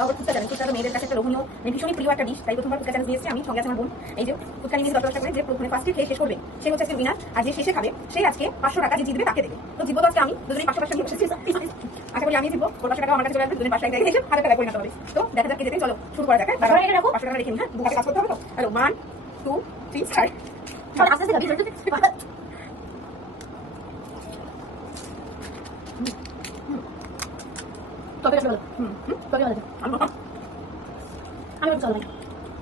তারপর ফুচকা চ্যালেঞ্জ। ফুচকা মেয়েদের কাছে একটা লোভনীয় ভীষণই প্রিয় একটা ডিশ, তাই প্রথমবার ফুচকা চ্যালেঞ্জ নিয়েছি আমি, সঙ্গে আছে আমার বোন। এই যে ফুচকা নিয়ে যত করে যে ফার্স্টে খেয়ে শেষ করবে সে হচ্ছে আজকে উইনার, আর যে শেষে খাবে সেই আজকে 500 টাকা যে জিতবে তাকে দেবে। তো জিতবো তো আজকে আমি, দুজনেই 500 নিয়ে বসেছি। আশা করি আমি জিতবো, 500 টাকা আমার কাছে চলে আসবে, দুজনে 500 টাকা দিয়ে 1000 টাকা করে নিতে হবে। তো দেখা যাক কে জিতে। চলো শুরু করা যাক। 500 টাকা রেখে নি, হ্যাঁ দুটো কাজ করতে হবে তো। Hello 1 2 3 start. আস্তে আস্তে খাবি। তবে ভালো তবে ভালো আমি চল ভাই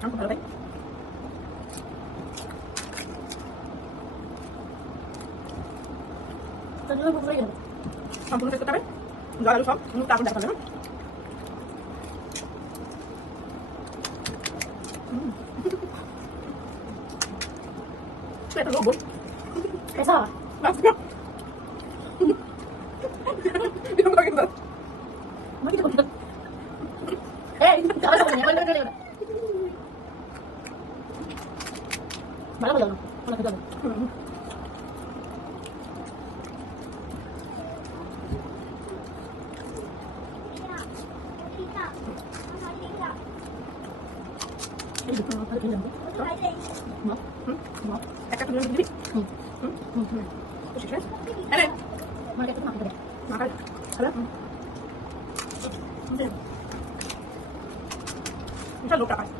আমি ভালো ভাই সম্পূর্ণ শেষ করতে হবে। জল আলু সব তারপর দেখা যাবে। এটা লোক এসা Mau kita buat. Jangan sampai mana. Malah belum. Malah kita. একটা তুলে দিবি। ঠিক আছে? আরে মাকে তো মাকে দে। মাকে। হ্যালো। এটা লোকটা পায়।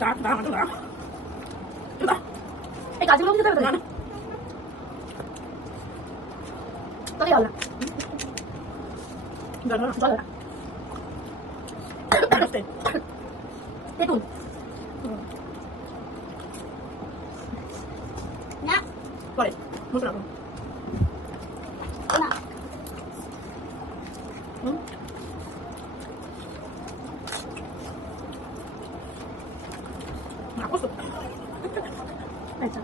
দাঁড়া। এই কাজগুলো কি করতে হবে না? তবে হল না। জল। দেখুন। না। পরে। মুখ রাখো। না। Aku suka. Aja.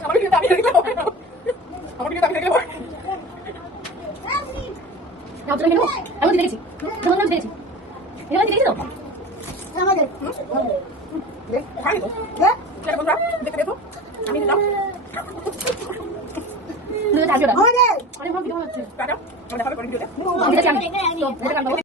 Kamu bikin tapi dari keluar. Kamu bikin tapi dari keluar. Kamu tuh minum. Kamu tidak sih. Kamu tidak sih. Kamu tidak sih dong. Kamu ada. Deh, hari itu. Deh, kita kontrak. Dekat itu. Kami tidak. Lu tak ada. Oh, deh. Ada mau video mana? Tak ada. Kamu dah habis video deh. Kita cari.